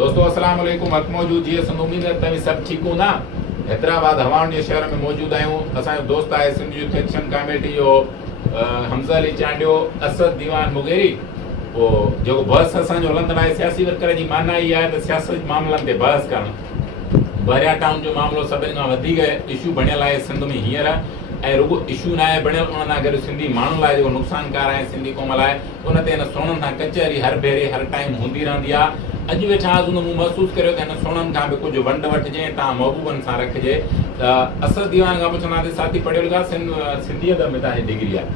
दोस्तों अस्सलाम वालेकुम। हक़ मौजूद जी संद उम्मीद है तव्हीं सब ठीक हो ना। हैदराबाद हवाउंड जे शहर में मौजूद आहियूं। असांजो दोस्त आहे सिंध यूथ एक्शन कमेटी जो हमज़ा अली चांडियो, असद दीवान मुगेरी। पोइ जेको बहस असांजो हलंदड़ आहे सियासी वर्कर जी माना इहा आहे त सियासी मामलनि ते बहस करणु। बहरिया टाउन जो मामलो सभिनी खां वधीक इशू बणियल आहे सिंध में हींअर, ऐं रुगो इशू न आहे बणियल उन सां गॾु सिंधी माण्हुनि लाइ जेको नुक़सानकार आहे सिंधी क़ौम लाइ, उन ते हिन सोणनि सां कचहरी हर भेरे हर टाइम हूंदी रहंदी आहे। अॼु वेठा मूं महसूसु करियो त हिन सोणनि खां बि कुझु वंड वठिजे, तव्हां महबूबनि सां रखिजे। त असद दीवान खां पुछंदासीं साथी पढ़ियल का सिंधियत में तव्हांजी डिग्री आहे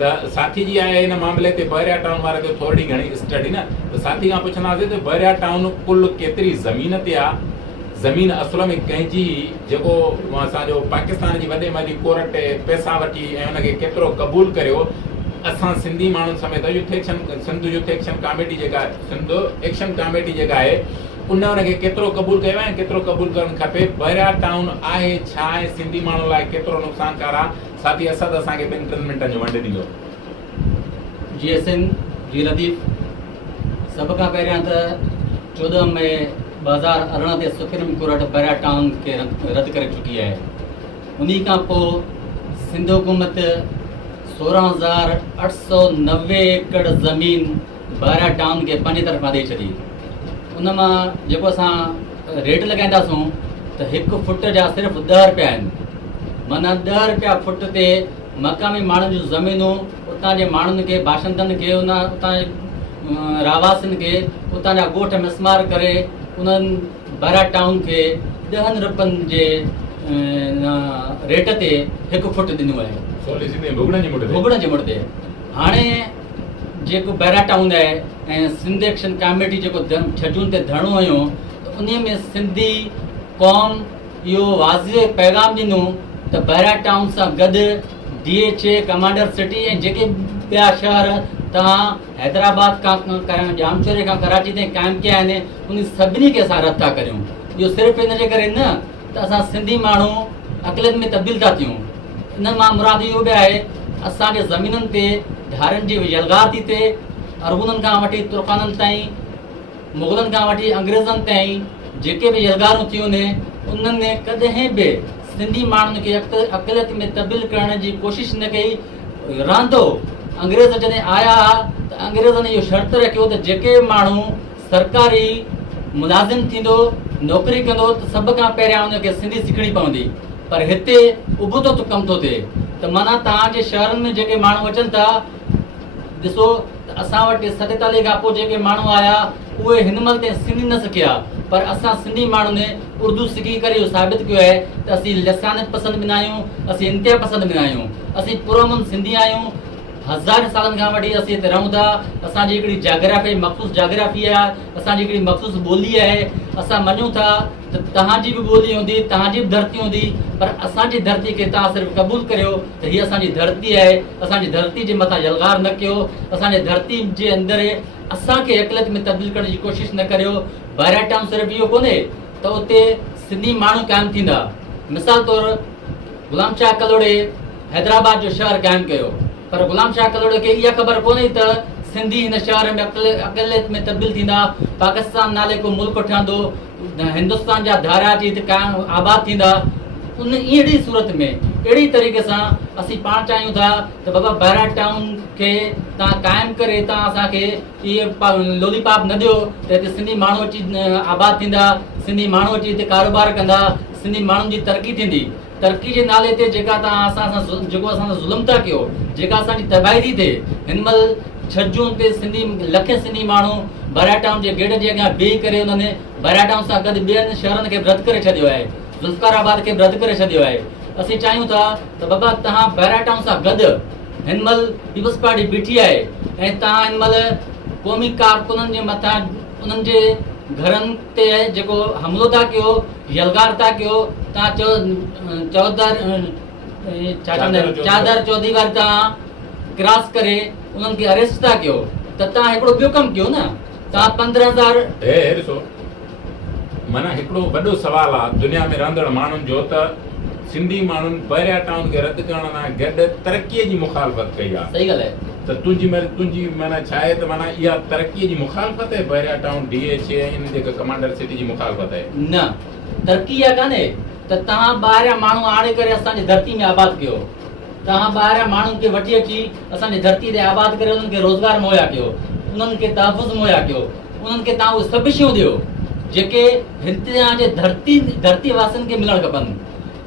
त साथी जी आहे हिन मामले ते बहरिया टाउन वारे ते थोरी घणी स्टडी न, त साथी खां पुछंदासीं त बहरिया टाउन कुल केतिरी ज़मीन ते आहे, ज़मीन असुल में कंहिंजी, जेको असांजो पाकिस्तान जी वॾे में वॾी कोर्ट पैसा वठी ऐं हुनखे केतिरो क़बूल करियो। असां सिंधी माण्हुनि समेत सिंध यूथ एक्शन कमेटी जेका सिंध एक्शन कमेटी जेका आहे उनखे केतिरो क़बूल कयो आहे ऐं केतिरो क़बूल करणु खपे। बहरिया टाउन आहे छा आहे, सिंधी माण्हुनि लाइ केतिरो नुक़सानकार आहे। साथी असद असांखे 2-3 मिंटनि जो वंड ॾींदो। जी हसन जी लतीफ़, सभ खां पहिरियां त 14 मई 2018 ते सुप्रीम कोर्ट बहरिया टाउन खे रद्द करे चुकी आहे। उन खां पोइ सिंध हुकूमत 16,890 एकड़ ज़मीन बहरिया टाउन खे पंहिंजी तरफ़ां ॾेई छॾी। उन मां जेको असां रेट लॻाईंदासूं त 1 फुट जा सिर्फ़ु 10 रुपया आहिनि। माना 10 रुपया फुट ते मक़ामी माण्हुनि जूं ज़मीनूं, उतां जे माण्हुनि खे, बाशिंदनि खे, उतां जे रहवासियुनि खे उतां जा ॻोठ मिसमार करे उन्हनि बहरिया टाउन खे 10 रुपयनि जे रेट ते 1 फुट ॾिनो आहे, भुॻड़नि जे मुड़ ते। हाणे जेको बहरिया टाउन आहे ऐं सिंध एक्शन कमेटी जेको छजुनि ते धरणो हुयो, त उन में सिंधी क़ौम इहो वाज़े पैगाम ॾिनो त बहरिया टाउन सां गॾु DHA, कमांडर सिटी ऐं जेके ॿिया शहर तव्हां हैदराबाद खां जामचोरे खां कराची ताईं क़ाइमु कया आहिनि, उन सभिनी खे असां रद्द था करियूं। इहो सिर्फ़ु इन जे करे न त असां सिंधी माण्हू अक़लियत में तब्दील था थियूं। इन मां मुराद इहो बि आहे असांजे ज़मीनुनि ते धारनि जी यलगार थी थिए। अरबुननि खां वठी तुर्काननि ताईं, मुग़लनि खां वठी अंग्रेज़नि ताईं जेके बि यलगारूं थियूं आहिनि, उन्हनि कॾहिं बि सिंधी माण्हुनि खे अक़लियत में तब्दील करण जी कोशिशि न कई। रांदो अंग्रेज़ जॾहिं आया त अंग्रेज़नि इहो शर्त रखियो त जेके माण्हू सरकारी मुलाज़िम थींदो, नौकरी कंदो, त सभ खां पहिरियां हुनखे सिंधी सिखणी पवंदी। पर हिते उबतो त कमु थो थिए। त माना तव्हांजे शहरनि में जेके माण्हू अचनि था, ॾिसो त असां वटि 47 खां पोइ जेके माण्हू आया उहे हिन महिल ताईं सिंधी न सिखिया, पर असां सिंधी माण्हुनि उर्दू सिखी करे इहो साबित कयो आहे त असीं लसानियत पसंदि बि न आहियूं, असीं इंतिहा पसंदि बि न आहियूं। असीं पुरअमन सिंधी आहियूं। 1000 सालनि खां वठी असीं हिते रहूं था। असांजी हिकिड़ी जाग्राफी, मख़सूस जाग्राफी आहे, असांजी हिकिड़ी मख़सूस ॿोली आहे। असां मञूं था त तव्हांजी बि ॿोली हूंदी, तव्हांजी बि धरती हूंदी, पर असांजी धरती खे तव्हां सिर्फ़ु क़बूल करियो त हीअ असांजी धरती आहे। असांजी धरती जे मथां यलगार न कयो। असांजे धरती जे अंदरि असांखे अक़लियत में तब्दील करण जी कोशिशि न करियो। बहरिया टाउन सिर्फ़ु इहो कोन्हे त उते सिंधी माण्हू क़ाइमु थींदा। मिसाल तौर ग़ुलाम शाह कलोड़े हैदराबाद जो शहर क़ाइमु कयो, पर ग़ुलाम शाह कलोड़े खे इहा ख़बर कोन्हे त सिंधी हिन शहर में अक़लियत में तब्दील थींदा, पाकिस्तान नाले को मुल्क ठहंदो, हिंदुस्तान जा धाराजी हिते आबाद थींदा। उन अहिड़ी सूरत में अहिड़ी तरीक़े सां असीं पाण चाहियूं था त बाबा बहरिया टाउन खे तव्हां क़ाइमु करे तव्हां असांखे इहे लोलीपॉप न ॾियो त हिते सिंधी माण्हू अची आबाद थींदा, सिंधी माण्हू अची हिते कारोबार कंदा, सिंधी माण्हुनि जी तरक़ी थींदी। तरक़ी जे नाले ते जेका तव्हां असां जेको असां ज़ुल्म था कयो, जेका असांजी तबाही थी थिए, हिन महिल छजुनि ते सिंधी लखे सिंधी माण्हू बहरिया टाउन जे गेट जे अॻियां बीही करे उन्हनि बहरिया टाउन सां गॾु ॿियनि शहरनि खे बि रद्द करे छॾियो आहे, ज़ुल्फ़िकाराबाद खे बि रद्द करे छॾियो आहे। असीं चाहियूं था त बाबा तव्हां बहरिया टाउन सां गॾु हिन महिल पीपल्स पार्टी बीठी आहे ऐं तव्हां हिन महिल क़ौमी कारकुननि जे मथां उन्हनि जे घरनि ते जेको हमिलो था कयो, यलगार था कयो, तव्हां चादर चौधरी वारी तव्हां क्रॉस करे उन्हनि खे अरेस्ट था कयो, त तव्हां हिकिड़ो ॿियो कमु कयो न। तव्हां 15,000 माना हिकिड़ो वॾो सवाल आहे दुनिया में रहंदड़ माण्हुनि जो त सिंधी माण्हुनि बहिरियां टाउन खे रद्द करण सां गॾु तरक़ीअ जी मुखालफ़त कई आहे। सही ॻाल्हि आहे। त तुंहिंजी माना छा आहे त माना इहा तरक़ीअ जी मुखालफ़त आहे, बहिरियां टाउन DH ऐं इन जेका कमांडर सिटी जी मुखालफ़त आहे? न, तरक़ी इहा कान्हे त तव्हां ॿाहिरियां माण्हू आणे करे असांजी धरती में आबाद कयो, तव्हां ॿाहिरियां माण्हुनि खे वठी अची असांजी धरती ते आबाद करे उन्हनि खे रोज़गार मुहैया कयो, उन्हनि खे तहफ़ुज़ मुहैया कयो, उन्हनि खे तव्हां उहे सभु शयूं ॾियो जेके हितां जे धरती वासियुनि खे मिलणु खपनि।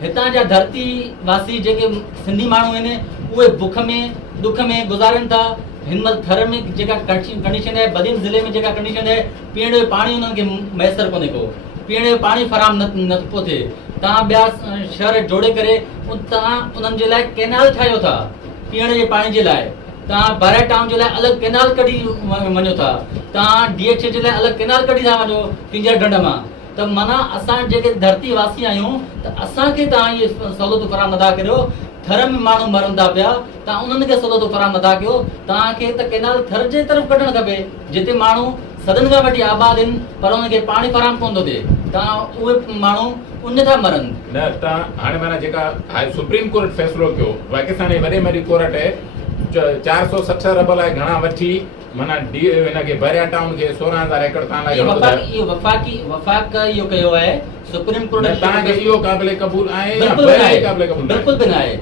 हितां जा धरती वासी जेके सिंधी माण्हू आहिनि उहे बुख में दुख में गुज़ारनि था। हिन महिल थर में जेका कंडीशन आहे, बदिन ज़िले में जेका कंडीशन आहे, पीअण जो पाणी उन्हनि खे मैसर कोन्हे को, पीअण जो पाणी फराहम न थो थिए। तव्हां ॿिया शहर जोड़े करे तव्हां उन्हनि जे लाइ कैनाल ठाहियो था पीअण जे पाणी जे लाइ, तव्हां बहिरियां टाउन जे लाइ अलॻि कैनाल कढी वञो था, तव्हां DH जे लाइ अलॻि कैनाल कढी था वञो पिंजर ढंढ मां। त माना असां जेके धरती वासी आहियूं त असांखे तव्हां इहे सहूलियतूं फराहम नथा करियो। थर में माण्हू मरनि था पिया, तव्हां उन्हनि खे सहूलियतूं फराहम नथा कयो। तव्हांखे त कैनाल थर जे तरफ़ कढणु खपे जिते माण्हू सदन खां वठी आबाद आहिनि पर उन्हनि खे पाणी फराहम कोन थो थिए, तव्हां उहे माण्हू उन था मरनि। न तव्हां हाणे माना जेका सुप्रीम कोर्ट फ़ैसिलो कयो, पाकिस्तान जी वॾे कोर्ट 460 अरब लाइ घणा वठी माना हिनखे बहिरियां टाउन खे 16,000 एकड़ तां लाइ इहो वफ़ाक़ इहो कयो आहे सुप्रीम कोर्ट। तव्हांखे इहो क़ाबिल क़बूल आहे? बिल्कुल बि न आहे।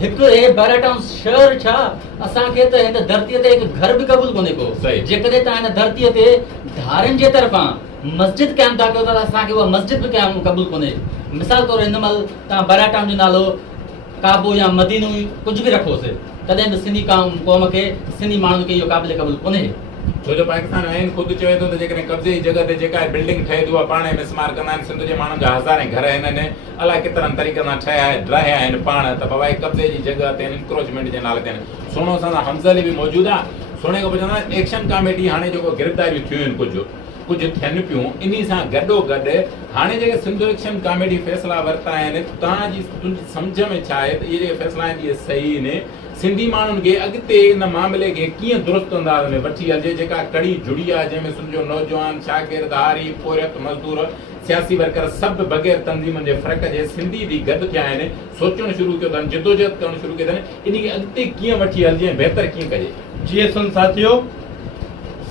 हिकु हे बहिरियां टाउन शहर छा, असांखे त हिन धरतीअ ते हिकु घर बि क़बूल कोन्हे को। जेकॾहिं तव्हां हिन धरतीअ ते धारनि जे तरफ़ां मस्जिद क़ाइमु था कयो त असांखे उहा मस्जिद बि क़बूल कोन्हे। मिसाल तौरु हिन महिल तव्हां बहिरियां टाउन जो नालो काबो या मदीनो कुझु बि रखोसि, तॾहिं बि सिंधी क़ौम खे, सिंधी माण्हुनि खे इहो क़ाबिल क़बूल कोन्हे। छो जो पाकिस्तान आइन ख़ुदि चवे थो त जेकॾहिं कब्ज़े जी जॻह ते जेका बिल्डिंग ठहे थी उहा पाण ई मिसमार कंदा आहिनि। सिंध जे माण्हुनि जा हज़ारे घर हिननि अलाए केतिरनि तरीक़नि सां ठाहिया आहिनि पाण, त बाबा कब्ज़े जी जॻह ते इंक्रोचमेंट जे नाले ते आहिनि। सुहिणो सां हमज़ली बि मौजूदु आहे। सुहिणे खां पोइ चवंदा एक्शन कमेटी हाणे जेको गिरफ़्तारियूं थियूं आहिनि कुझु थियनि पियूं, इन सां गॾोगॾु हाणे जेके सिंध एक्शन कमेटी फ़ैसिला वरिता आहिनि, तुंहिंजी सम्झ में छा आहे त इहे जेके फ़ैसिला आहिनि इहे सही आहिनि? सिंधी माण्हुनि खे अॻिते इन मामले खे कीअं दुरुस्त अंदाज़ में वठी हलिजे? जेका कड़ी जुड़ी आहे जंहिंमें सम्झो नौजवान, शागिर्द, हारी, पोरियत, मज़दूर, सियासी वर्कर सभु बग़ैर तंज़ीमनि जे फ़र्क़ जे सिंधी बि गॾु थिया आहिनि, सोचणु शुरू कयो अथनि, जिदोजहद करणु शुरू कयो अथनि। इन खे अॻिते कीअं वठी हलिजे, बहितर कीअं कजे? जीअं सुन साथियो,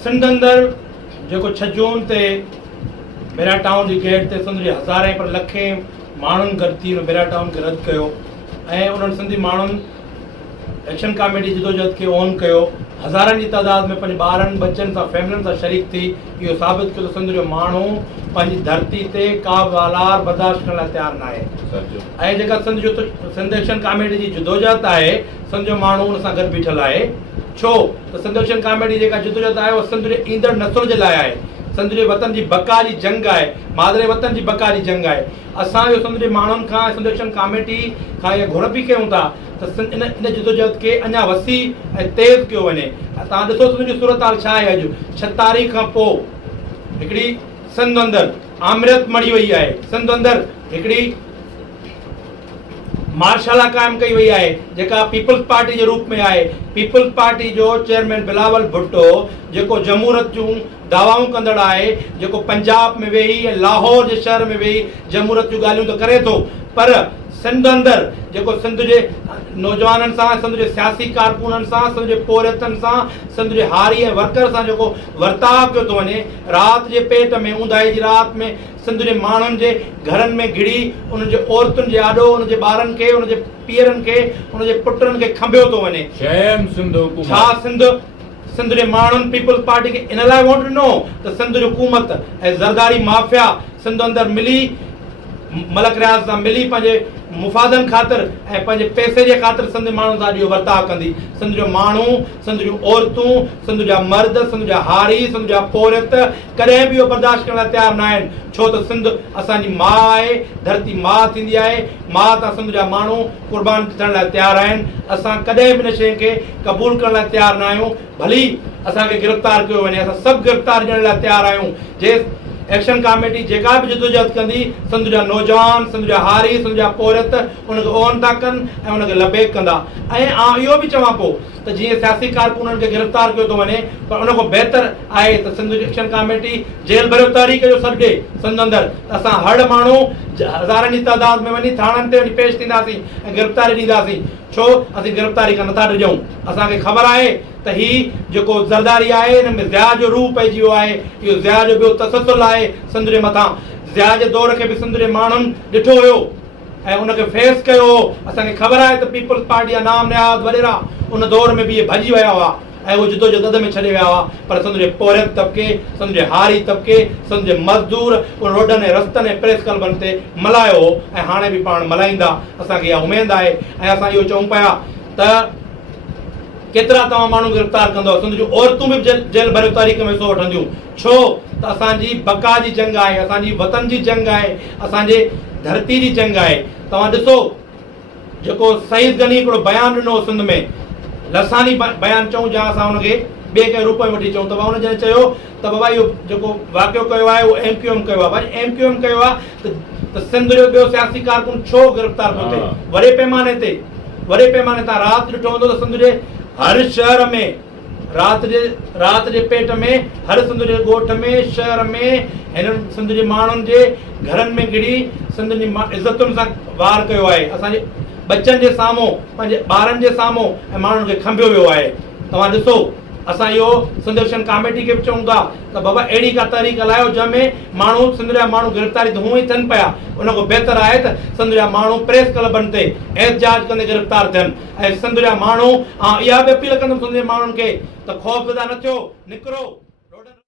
सिंध अंदरि जेको 6 जून ते बहिरियां टाउन जी गेट ते सिंध जे हज़ारे पर लखे माण्हुनि गॾु थी बहिरियां टाउन खे रद्द कयो ऐं उन्हनि सिंधी माण्हुनि एक्शन कमेटी जिदोजहद खे ऑन कयो। हज़ारनि जी तादाद में पंहिंजे ॿारनि बच्चनि सां फैमिलियुनि सां शरीक थी इहो साबित कयो त सिंध जो माण्हू पंहिंजी धरती ते का बि हालात बर्दाश्त करण लाइ तयारु न आहे। ऐं जेका सिंध एक्शन कमेटी जी जिदोजहद आहे, सिंध जो माण्हू उन सां गॾु बीठल आहे। छो त सिंध एक्शन कमेटी जेका जिदोजहद आहे उहा सिंध जे ईंदड़ नसुल जे लाइ आहे, सिंध जे वतन जी बका जी जंग आहे, मादरे वतन जी बका जी जंग आहे। असां इहो सिंध जे माण्हुनि खां, सिंध एक्शन कमेटी खां इहा घुर बि कयूं था त इन जिदोजहद खे अञा वसी ऐं तेज़ कयो वञे। तव्हां ॾिसो सिंध जी सूरत हाल छा आहे अॼु। 6 तारीख़ खां पोइ हिकिड़ी सिंध अंदरि आमरियत मड़ी वई आहे, सिंध अंदरि हिकिड़ी मार्शाला क़ाइमु कई वई आहे जेका पीपल्स पार्टी जे रूप में आहे। पीपल्स पार्टी जो चेयरमैन बिलावल भुट्टो जेको जमहूरत जूं दावाऊं कंदड़ आहे, जेको पंजाब में वेही ऐं लाहौर जे शहर में वेही जमहूरत जूं ॻाल्हियूं त करे थो, पर सिंध अंदरि जेको सिंध जे नौजवाननि सां, सिंध जे सियासी कारकुननि सां, सिंध जे पोरियतनि सां, सिंध जे हारी ऐं वर्कर सां जेको वर्ताव कयो थो वञे, राति जे पेट में, ऊंदाही जी राति में सिंध जे माण्हुनि जे घरनि में घिड़ी उन्हनि जे औरतुनि जे आॾो, उन्हनि जे ॿारनि खे, उन्हनि जे पीअरनि खे, उन्हनि जे पुटनि खे खंबियो थो वञे। छा सिंध जे माण्हुनि पीपल्स पार्टी खे इन लाइ वोट ॾिनो त सिंध जी हुकूमत ऐं ज़रदारी माफ़िया सिंध अंदरि मिली, मलक रियाज़ सां मिली पंहिंजे मुफ़ादनि ख़ातिर ऐं पंहिंजे पैसे जे ख़ातिर सिंध माण्हुनि सां इहो वर्ताव कंदी। सिंध जो माण्हू, सिंध जूं औरतूं, सिंध जा मर्द, सिंध जा हारी, सिंध जा पोरियत कॾहिं बि इहो बर्दाश्त करण लाइ तयारु न आहिनि। छो त सिंध असांजी माउ आहे, धरती माउ थींदी आहे। माउ तां सिंध जा माण्हू क़ुर्बान थियण लाइ तयारु आहिनि। असां कॾहिं बि इन शइ खे क़बूल करण लाइ तयारु न आहियूं, भली असांखे गिरफ़्तार कयो वञे, असां सभु गिरफ़्तार ॾियण लाइ तयारु आहियूं। जे एक्शन कमेटी जेका बि जिदोजहद कंदी, सिंध जा नौजवान, सिंध जा हारी, सिंध जा पोरियत उनखे ऑन था कनि ऐं उनखे लबेक कंदा। ऐं आउं इहो बि चवां पोइ त जीअं सियासी कारकुननि खे गिरफ़्तार कयो थो वञे, पर उन खां बहितर आहे त सिंध एक्शन कमेटी जेल भरियो तहरीक जो सॾु ॾे सिंध अंदरि। असां हर माण्हू हज़ारनि जी तादाद में वञी थाणनि ते वञी पेश थींदासीं ऐं गिरफ़्तारी ॾींदासीं। छो असीं गिरफ़्तारी खां नथा ॾिजूं। असांखे ख़बर आहे त ही जेको ज़रदारी आहे हिन में ज़िया जो रूह पइजी वियो आहे। इहो ज़िया जो ॿियो तसलसल आहे सिंध जे मथां। ज़िया जे दौर खे बि सिंध जे माण्हुनि ॾिठो हुयो ऐं उनखे फेस कयो हो। असांखे ख़बर आहे त पीपल्स पार्टी जा नाम निहाद वॾेरा उन दौर में बि इहे भॼी विया हुआ ऐं उहे जिदोजहद में छॾे विया हुआ। पर सिंध जे पोरियत तबिके, सिंध जे हारी तबिके, सिंध जे मज़दूर उन रोडनि ऐं रस्तनि ऐं प्रेस क्लबनि ते मल्हायो हो ऐं हाणे बि पाण मल्हाईंदा। असांखे इहा उमेद आहे ऐं असां इहो चऊं पिया त केतिरा तव्हां माण्हू गिरफ़्तार कंदव। सिंध जूं औरतूं बि जेल भरियो तारीख़ में हिसो वठंदियूं। छो त असांजी बका जी जंग आहे, असांजी वतन जी जंग आहे, असांजे धरती जी जंग आहे। तव्हां ॾिसो जेको शहीद गनी हिकिड़ो बयानु ॾिनो सिंध में, लसानी बयानु चऊं या असां हुनखे ॿिए कंहिं रूप में वठी चऊं त हुन जॾहिं चयो त बाबा इहो जेको वाक़ियो कयो आहे उहो MQM कयो आहे। भाई MQM कयो आहे त सिंध जो ॿियो सियासी कारकुन छो गिरफ़्तार थो थिए वॾे पैमाने तां। राति ॾिठो हूंदो त सिंध जे हर शहर में राति जे पेट में हर सिंध जे ॻोठ में शहर में हिननि सिंध जे माण्हुनि जे घरनि में गिड़ी सिंध जी इज़तुनि सां वार कयो आहे। असांजे बच्चनि जे साम्हूं, पंहिंजे ॿारनि जे साम्हूं ऐं माण्हुनि खे खंभियो वियो आहे। तव्हां ॾिसो असां इहो सिंध एक्शन कमेटी खे बि चऊं था त बाबा अहिड़ी का तहरीक हलायो जंहिंमें माण्हू सिंध जा माण्हू गिरफ़्तारी त हूअं ई थियनि पिया। उन खां बहितर आहे त सिंध जा माण्हू प्रेस क्लबनि ते एहतजाज कंदे गिरफ़्तार थियनि ऐं सिंध जा माण्हू इहा बि अपील कंदुमि सिंध जे माण्हुनि खे त ख़ौफ़ ज़दा न थियो, निकिरो।